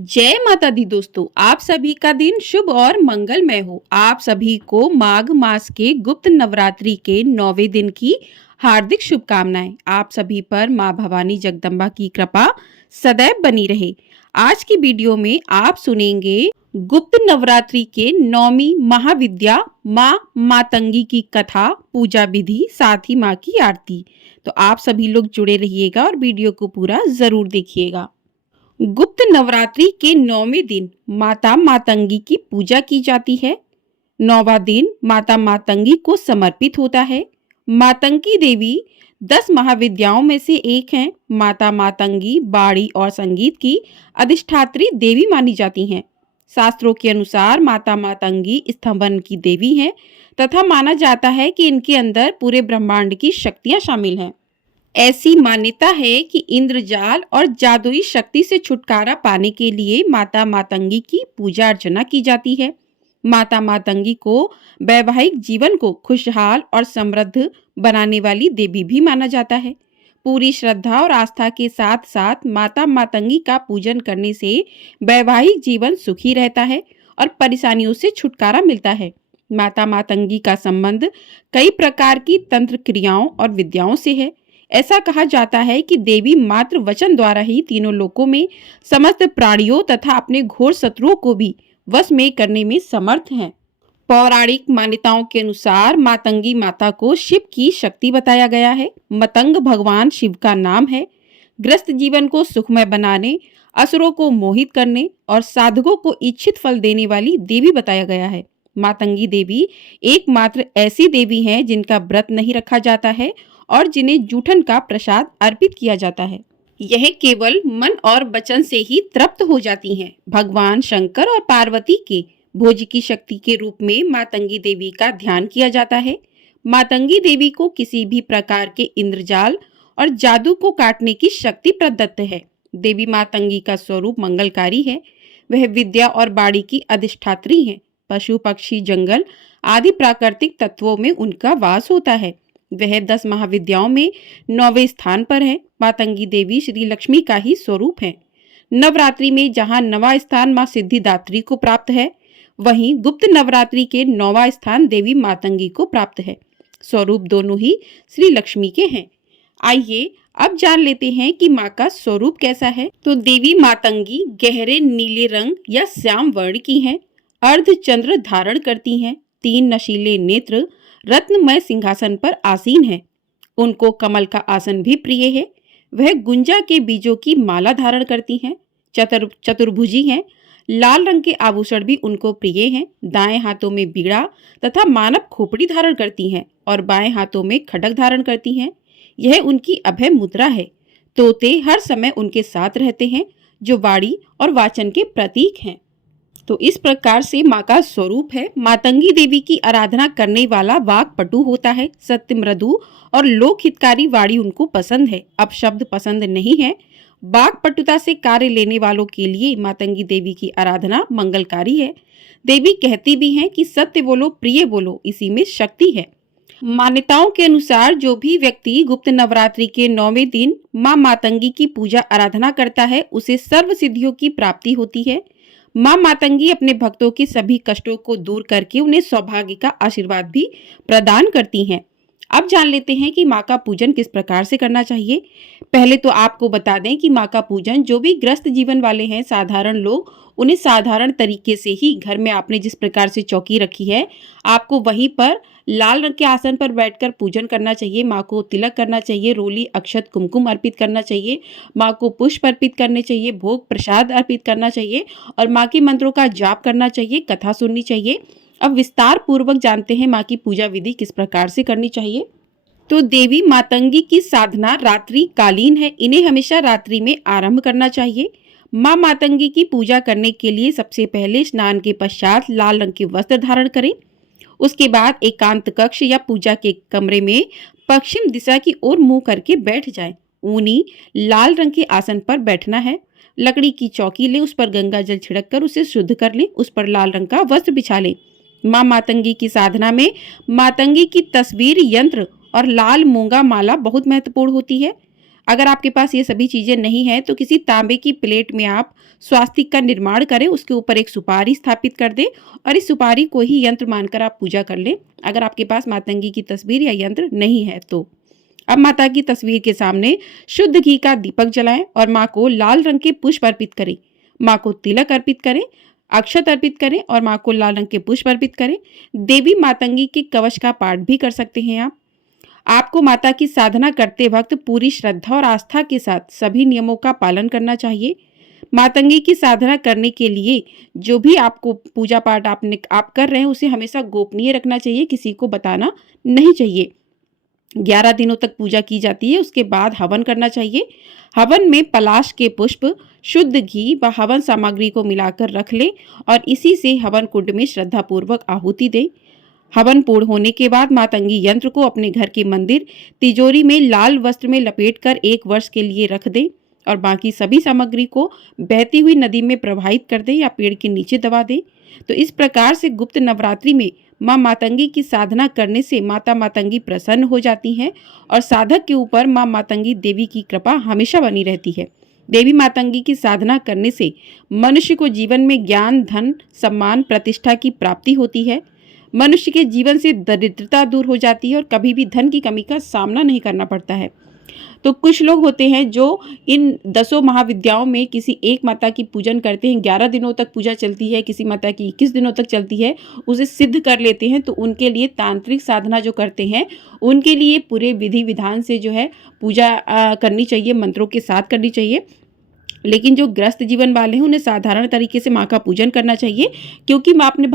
जय माता दी दोस्तों, आप सभी का दिन शुभ और मंगलमय हो। आप सभी को माघ मास के गुप्त नवरात्रि के 9वें दिन की हार्दिक शुभकामनाएं। आप सभी पर मां भवानी जगदम्बा की कृपा सदैव बनी रहे। आज की वीडियो में आप सुनेंगे गुप्त नवरात्रि के 9वीं महाविद्या मां मातंगी की कथा, पूजा विधि, साथ ही मां की आरती। तो आप सभी लोग जुड़े रहिएगा और वीडियो को पूरा जरूर देखिएगा। गुप्त नवरात्रि के 9वें दिन माता मातंगी की पूजा की जाती है। 9वां दिन माता मातंगी को समर्पित होता है। मातंगी देवी 10 महाविद्याओं में से एक हैं। माता मातंगी बाड़ी और संगीत की अधिष्ठात्री देवी मानी जाती हैं। शास्त्रों के अनुसार माता मातंगी स्तंभन की देवी हैं तथा माना जाता है कि इनके अंदर पूरे ब्रह्मांड की शक्तियां शामिल हैं। ऐसी मान्यता है कि इंद्रजाल और जादुई शक्ति से छुटकारा पाने के लिए माता मातंगी की पूजा अर्चना की जाती है। माता मातंगी को वैवाहिक जीवन को खुशहाल और समृद्ध बनाने वाली देवी भी माना जाता है। पूरी श्रद्धा और आस्था के साथ साथ माता मातंगी का पूजन करने से वैवाहिक जीवन सुखी रहता है और परेशानियों से छुटकारा मिलता है। माता मातंगी का संबंध कई प्रकार की तंत्र क्रियाओं और विद्याओं से है। ऐसा कहा जाता है कि देवी मात्र वचन द्वारा ही तीनों लोकों में समस्त प्राणियों तथा अपने घोर शत्रुओं को भी वश में करने में समर्थ हैं। पौराणिक मान्यताओं के अनुसार मातंगी माता को शिव की शक्ति बताया गया है। मतंग भगवान शिव का नाम है। ग्रस्त जीवन को सुखमय बनाने, असुरों को मोहित करने और साधकों को इच्छित फल देने वाली देवी बताया गया है। मातंगी देवी एकमात्र ऐसी देवी हैं जिनका व्रत नहीं रखा जाता है और जिन्हें जूठन का प्रसाद अर्पित किया जाता है। यह केवल मन और वचन से ही तृप्त हो जाती हैं। भगवान शंकर और पार्वती के भोज की शक्ति के रूप में मातंगी देवी का ध्यान किया जाता है। मातंगी देवी को किसी भी प्रकार के इंद्रजाल और जादू को काटने की शक्ति प्रदत्त है। देवी मातंगी का स्वरूप मंगलकारी है। वह विद्या और बाड़ी की अधिष्ठात्री है। पशु पक्षी जंगल आदि प्राकृतिक तत्वों में उनका वास होता है। वह 10 महाविद्याओं में 9वें स्थान पर है। मातंगी देवी श्री लक्ष्मी का ही स्वरूप है। नवरात्रि में जहां 9वां स्थान मां सिद्धिदात्री को प्राप्त है, वहीं गुप्त नवरात्रि के 9वां स्थान देवी मातंगी को प्राप्त है। स्वरूप दोनों ही श्री लक्ष्मी के हैं। आइए अब जान लेते हैं कि मां का स्वरूप कैसा है। तो देवी मातंगी गहरे नीले रंग या श्याम वर्ण की हैं। अर्ध चंद्र धारण करती हैं। 3 नशीले नेत्र रत्नमय सिंहासन पर आसीन है। उनको कमल का आसन भी प्रिय है। वह गुंजा के बीजों की माला धारण करती हैं। चतुर्भुजी हैं। लाल रंग के आभूषण भी उनको प्रिय हैं। दाएं हाथों में बीड़ा तथा मानव खोपड़ी धारण करती हैं और बाएं हाथों में खड्ग धारण करती हैं। यह उनकी अभय मुद्रा है। तोते हर समय उनके साथ रहते हैं, जो वाणी और वाचन के प्रतीक हैं। तो इस प्रकार से मां का स्वरूप है। मातंगी देवी की आराधना करने वाला वाक्पटु होता है। सत्य, मृदु और लोक हितकारी वाणी उनको पसंद है। अपशब्द पसंद नहीं है। वाक्पटुता से कार्य लेने वालों के लिए मातंगी देवी की आराधना मंगलकारी है। देवी कहती भी हैं कि सत्य बोलो, प्रिय बोलो, इसी में शक्ति है। मान्यताओं के अनुसार जो भी व्यक्ति गुप्त नवरात्रि के 9वें दिन मां मातंगी की पूजा आराधना करता है, उसे सर्व सिद्धियों की प्राप्ति होती है। मां मातंगी अपने भक्तों के सभी कष्टों को दूर करके उन्हें सौभाग्य का आशीर्वाद भी प्रदान करती हैं। अब जान लेते हैं कि मां का पूजन किस प्रकार से करना चाहिए। पहले तो आपको बता दें कि मां का पूजन जो भी ग्रस्त जीवन वाले हैं, साधारण लोग, उन्हें साधारण तरीके से ही घर में आपने जिस प्रकार से चौकी रखी है, आपको वहीं पर लाल रंग के आसन पर बैठकर पूजन करना चाहिए। माँ को तिलक करना चाहिए, रोली, अक्षत, कुमकुम अर्पित करना चाहिए, माँ को पुष्प अर्पित करने चाहिए, भोग प्रसाद अर्पित करना चाहिए और माँ के मंत्रों का जाप करना चाहिए, कथा सुननी चाहिए। अब विस्तार पूर्वक जानते हैं माँ की पूजा विधि किस प्रकार से करनी चाहिए। तो देवी मातंगी की साधना रात्रि कालीन है। इन्हें हमेशा रात्रि में आरंभ करना चाहिए। माँ मातंगी की पूजा करने के लिए सबसे पहले स्नान के पश्चात लाल रंग के वस्त्र धारण करें। उसके बाद एकांत कक्ष या पूजा के कमरे में पश्चिम दिशा की ओर मुंह करके बैठ जाएं। ऊनी लाल रंग के आसन पर बैठना है। लकड़ी की चौकी लें, उस पर गंगा जल छिड़क कर उसे शुद्ध कर लें। उस पर लाल रंग का वस्त्र बिछा लें। मां मातंगी की साधना में मातंगी की तस्वीर, यंत्र और लाल मूंगा माला बहुत महत्वपूर्ण होती है। अगर आपके पास ये सभी चीजें नहीं है तो किसी तांबे की प्लेट में आप स्वास्तिक का निर्माण करें, उसके ऊपर एक सुपारी स्थापित कर दें और इस सुपारी को ही यंत्र मानकर आप पूजा कर लें, अगर आपके पास मातंगी की तस्वीर या यंत्र नहीं है तो। अब माता की तस्वीर के सामने शुद्ध घी का दीपक जलाएं और माँ को लाल रंग के पुष्प अर्पित करें। माँ को तिलक अर्पित करें, अक्षत अर्पित करें और माँ को लाल रंग के पुष्प अर्पित करें। देवी मातंगी के कवच का पाठ भी कर सकते हैं आप। आपको माता की साधना करते वक्त पूरी श्रद्धा और आस्था के साथ सभी नियमों का पालन करना चाहिए। मातंगी की साधना करने के लिए जो भी आपको पूजा पाठ आप कर रहे हैं उसे हमेशा गोपनीय रखना चाहिए, किसी को बताना नहीं चाहिए। 11 दिनों तक पूजा की जाती है, उसके बाद हवन करना चाहिए। हवन में पलाश के पुष्प, शुद्ध घी व हवन सामग्री को मिलाकर रख लें और इसी से हवन कुंड में श्रद्धापूर्वक आहुति दें। हवन पूर्ण होने के बाद मातंगी यंत्र को अपने घर के मंदिर तिजोरी में लाल वस्त्र में लपेटकर 1 वर्ष के लिए रख दें और बाकी सभी सामग्री को बहती हुई नदी में प्रवाहित कर दें या पेड़ के नीचे दबा दें। तो इस प्रकार से गुप्त नवरात्रि में माँ मातंगी की साधना करने से माता मातंगी प्रसन्न हो जाती हैं और साधक के ऊपर माँ मातंगी देवी की कृपा हमेशा बनी रहती है। देवी मातंगी की साधना करने से मनुष्य को जीवन में ज्ञान, धन, सम्मान, प्रतिष्ठा की प्राप्ति होती है। मनुष्य के जीवन से दरिद्रता दूर हो जाती है और कभी भी धन की कमी का सामना नहीं करना पड़ता है। तो कुछ लोग होते हैं जो इन 10 महाविद्याओं में किसी एक माता की पूजन करते हैं, 11 दिनों तक पूजा चलती है, किसी माता की 21 दिनों तक चलती है, उसे सिद्ध कर लेते हैं। तो उनके लिए तांत्रिक साधना जो करते हैं उनके लिए पूरे विधि विधान से जो है पूजा करनी चाहिए, मंत्रों के साथ करनी चाहिए। लेकिन जो ग्रस्त जीवन वाले हैं उन्हें साधारण तरीके से माँ का पूजन करना चाहिए, क्योंकि माँ अपने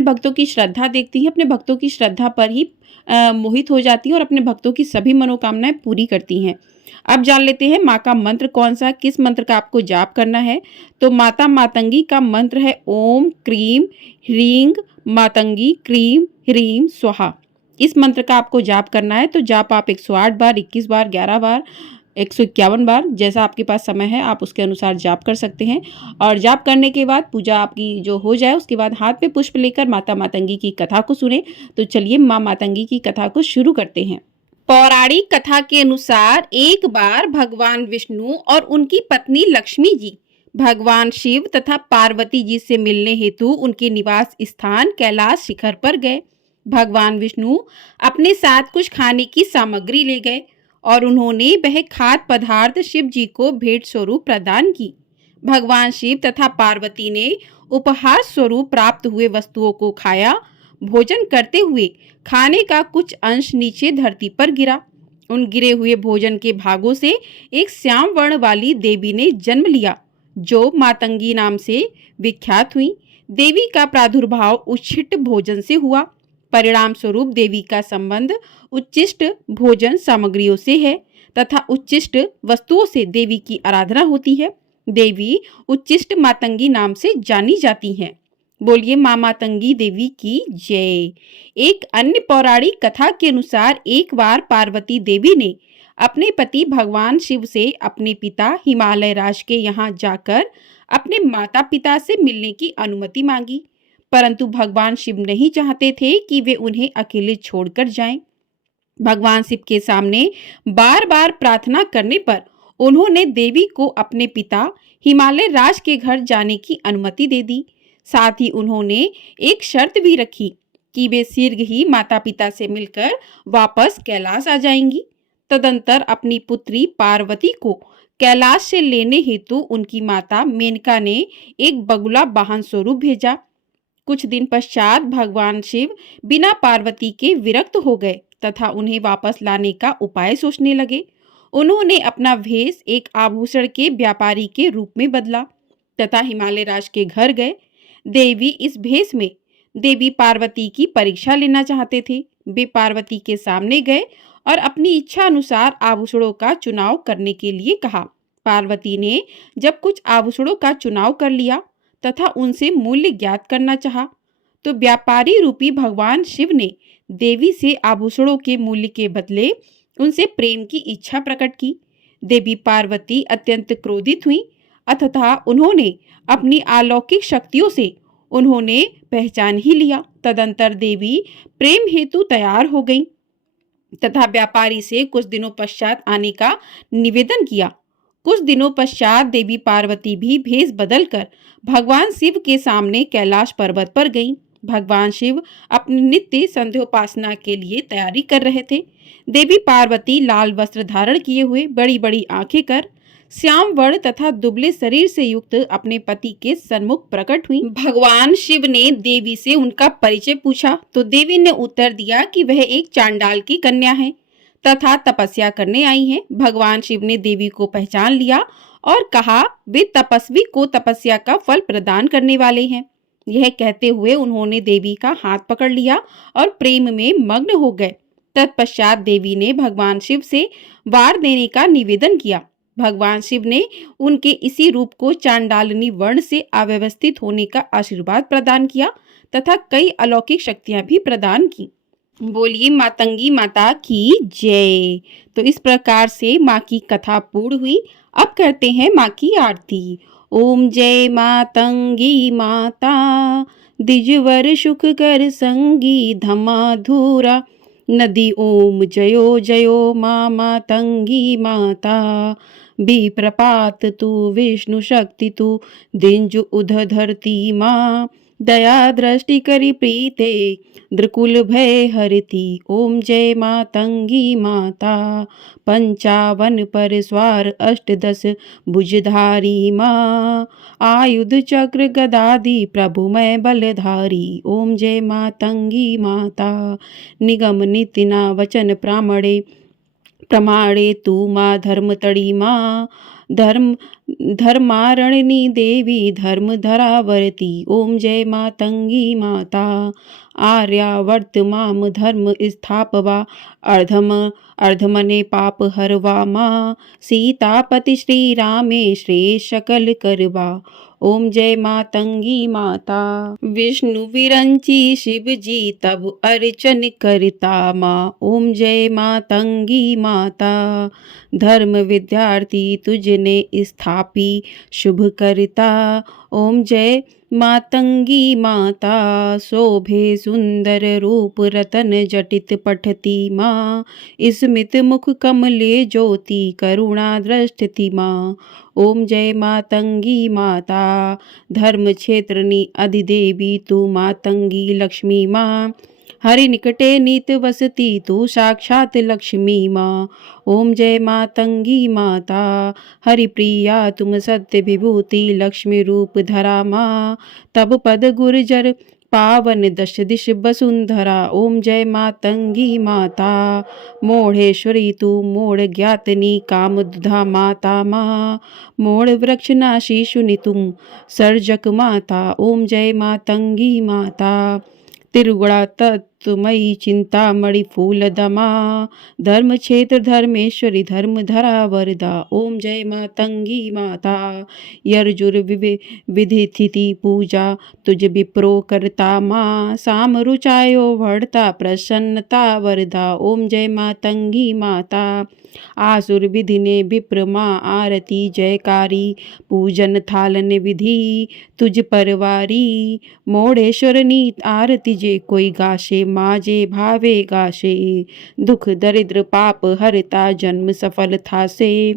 भक्तों की श्रद्धा देखती है, अपने भक्तों की श्रद्धा पर ही मोहित हो जाती है और अपने भक्तों की सभी मनोकामनाएं पूरी करती हैं। अब जान लेते हैं माँ का मंत्र कौन सा, किस मंत्र का आपको जाप करना है। तो माता मातंगी का मंत्र है ओम क्रीम ह्रीं मातंगी क्रीम ह्रीं स्वाहा। इस मंत्र का आपको जाप करना है। तो जाप आप 108 बार, 21 बार, 11 बार, 151 बार, जैसा आपके पास समय है आप उसके अनुसार जाप कर सकते हैं। और जाप करने के बाद पूजा आपकी जो हो जाए उसके बाद हाथ में पुष्प लेकर माता मातंगी की कथा को सुने। तो चलिए माँ मातंगी की कथा को शुरू करते हैं। पौराणिक कथा के अनुसार एक बार भगवान विष्णु और उनकी पत्नी लक्ष्मी जी भगवान शिव तथा पार्वती जी से मिलने हेतु उनके निवास स्थान कैलाश शिखर पर गए। भगवान विष्णु अपने साथ कुछ खाने की सामग्री ले गए और उन्होंने वह खाद्य पदार्थ शिव जी को भेंट स्वरूप प्रदान की। भगवान शिव तथा पार्वती ने उपहार स्वरूप प्राप्त हुए वस्तुओं को खाया। भोजन करते हुए खाने का कुछ अंश नीचे धरती पर गिरा। उन गिरे हुए भोजन के भागों से एक श्याम वर्ण वाली देवी ने जन्म लिया, जो मातंगी नाम से विख्यात हुई। देवी का प्रादुर्भाव उच्छिष्ट भोजन से हुआ। परिणाम स्वरूप देवी का संबंध उच्छिष्ट भोजन सामग्रियों से है तथा उच्छिष्ट वस्तुओं से देवी की आराधना होती है। देवी उच्छिष्ट मातंगी नाम से जानी जाती हैं। बोलिए माँ मातंगी देवी की जय। एक अन्य पौराणिक कथा के अनुसार एक बार पार्वती देवी ने अपने पति भगवान शिव से अपने पिता हिमालय राज के यहाँ जाकर अपने माता पिता से मिलने की अनुमति मांगी, परंतु भगवान शिव नहीं चाहते थे कि वे उन्हें अकेले छोड़कर जाएं। भगवान शिव के सामने बार बार प्रार्थना करने पर उन्होंने देवी को अपने पिता हिमालय राज के घर जाने की अनुमति दे दी। साथ ही उन्होंने एक शर्त भी रखी कि वे शीघ्र ही माता पिता से मिलकर वापस कैलाश आ जाएंगी। तदंतर अपनी पुत्री पार्वती को कैलाश से लेने हेतु उनकी माता मेनका ने एक बगुला वाहन स्वरूप भेजा। कुछ दिन पश्चात भगवान शिव बिना पार्वती के विरक्त हो गए तथा उन्हें वापस लाने का उपाय सोचने लगे। उन्होंने अपना भेष एक आभूषण के व्यापारी के रूप में बदला तथा हिमालय राज के घर गए। देवी इस भेष में देवी पार्वती की परीक्षा लेना चाहते थे। वे पार्वती के सामने गए और अपनी इच्छा अनुसार आभूषणों का चुनाव करने के लिए कहा। पार्वती ने जब कुछ आभूषणों का चुनाव कर लिया तथा उनसे मूल्य ज्ञात करना चाहा, तो व्यापारी रूपी भगवान शिव ने देवी से आभूषणों के मूल्य के बदले उनसे प्रेम की इच्छा प्रकट की। देवी पार्वती अत्यंत क्रोधित हुई तथा उन्होंने अपनी अलौकिक शक्तियों से उन्होंने पहचान ही लिया। तदंतर देवी प्रेम हेतु तैयार हो गईं। तथा व्यापारी से कुछ दिनों पश्चात आने का निवेदन किया। कुछ दिनों पश्चात देवी पार्वती भी भेष बदलकर भगवान शिव के सामने कैलाश पर्वत पर गईं। भगवान शिव अपनी नित्य संध्योपासना के लिए तैयारी कर रहे थे। देवी पार्वती लाल वस्त्र धारण किए हुए बड़ी बड़ी आंखें कर श्याम वर्ण तथा दुबले शरीर से युक्त अपने पति के सन्मुख प्रकट हुई। भगवान शिव ने देवी से उनका परिचय पूछा तो देवी ने उत्तर दिया कि वह एक चांडाल की कन्या है तथा तपस्या करने आई हैं। भगवान शिव ने देवी को पहचान लिया और कहा वे तपस्वी को तपस्या का फल प्रदान करने वाले हैं। यह कहते हुए उन्होंने देवी का हाथ पकड़ लिया और प्रेम में मग्न हो गए। तत्पश्चात देवी ने भगवान शिव से वार देने का निवेदन किया। भगवान शिव ने उनके इसी रूप को चांडालनी वर्ण से अव्यवस्थित होने का आशीर्वाद प्रदान किया तथा कई अलौकिक शक्तियां भी प्रदान की। बोलिए मातंगी माता की जय। तो इस प्रकार से माँ की कथा पूर्ण हुई। अब करते हैं माँ की आरती। ओम जय मातंगी माता, द्विजवर सुख कर संगी धमाधुरा नदी। ओम जयो जयो माँ मातंगी माता, विप्रपात तू विष्णु शक्ति तू दिंजु उध धरती माँ। दया दृष्टि करी प्रीते द्रकुल भय हरती। ओम जय मातंगी माता, 55 पर स्वार 8-10 भुजधारी माँ। आयुध चक्र गदादि प्रभु मैं बलधारी। ओम जय मातंगी माता, निगम नितिना वचन प्रमाणे तू माँ धर्म तड़ी माँ। धर्मारणनी देवी धर्म धरावरती। ओम जय मातंगी माता, आर्यावर्त माम धर्म स्थापवा। अर्धमने पाप हरवा माँ, सीतापति श्री रामे श्रेष्ठ सकल करवा। ओम जय मातंगी माता, विष्णु विरंची शिव जी तब अर्चन करता माँ। ओम जय मातंगी माता, धर्म विद्यार्थी तुझने स्थापी शुभ करता। ओम जय मातंगी माता, शोभे सुंदर रूप रतन जटित पठती माँ। स्मित मुख कमले ज्योति करुणा दृष्टति माँ। ओम जय मातंगी माता, धर्म क्षेत्रनी अधिदेवी तू मातंगी लक्ष्मी माँ। हरि निकटे नीत वसती तू साक्षात लक्ष्मी माँ। ओम जय मातंगी माता, हरि प्रिया तुम सत्य विभूति लक्ष्मी रूप धरा माँ। तब पद गुर्जर पावन 10 दिश वसुंधरा। ओम जय मातंगी माता, मोढ़ेश्वरी तू मोड़ ज्ञातनी काम दुधा माता माँ। मोड़ वृक्ष नाशी सुनि तुम सर्जक माता। ओम जय मातंगी माता, तिरुगुणा तत्वमयी चिंतामणि फूल दमा। धर्म क्षेत्र धर्मेश्वरी धर्म धरा वरदा। ओम जय मातंगी माता, यर्जुर विधि थिति पूजा तुझ विप्रो करता माँ। साम रुचायो भड़ता प्रसन्नता वरदा। ओम जय मातंगी माता, आसुर विधि ने विप्र माँ आरती जयकारी। पूजन थालन विधि तुझ परवारी। मोढ़ेश्वरनी आरती जे कोई गाशे माँ जे भावे गाशे। दुख दरिद्र पाप हरता जन्म सफल था से।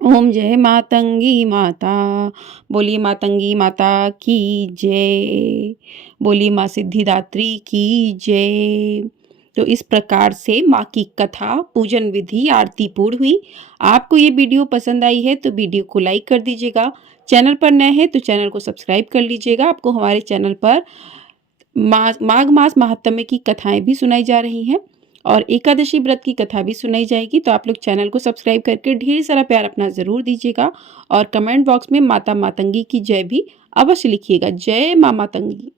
ओम जय मातंगी माता। बोलिए मातंगी माता की जय। बोलिए माँ सिद्धिदात्री की जय। तो इस प्रकार से माँ की कथा पूजन विधि आरती पूर्ण हुई। आपको ये वीडियो पसंद आई है तो वीडियो को लाइक कर दीजिएगा। चैनल पर नए हैं तो चैनल को सब्सक्राइब कर लीजिएगा। आपको हमारे चैनल पर माघ मास महात्म्य की कथाएं भी सुनाई जा रही हैं और एकादशी व्रत की कथा भी सुनाई जाएगी। तो आप लोग चैनल को सब्सक्राइब करके ढेर सारा प्यार अपना ज़रूर दीजिएगा और कमेंट बॉक्स में माता मातंगी की जय भी अवश्य लिखिएगा। जय माँ मातंगी।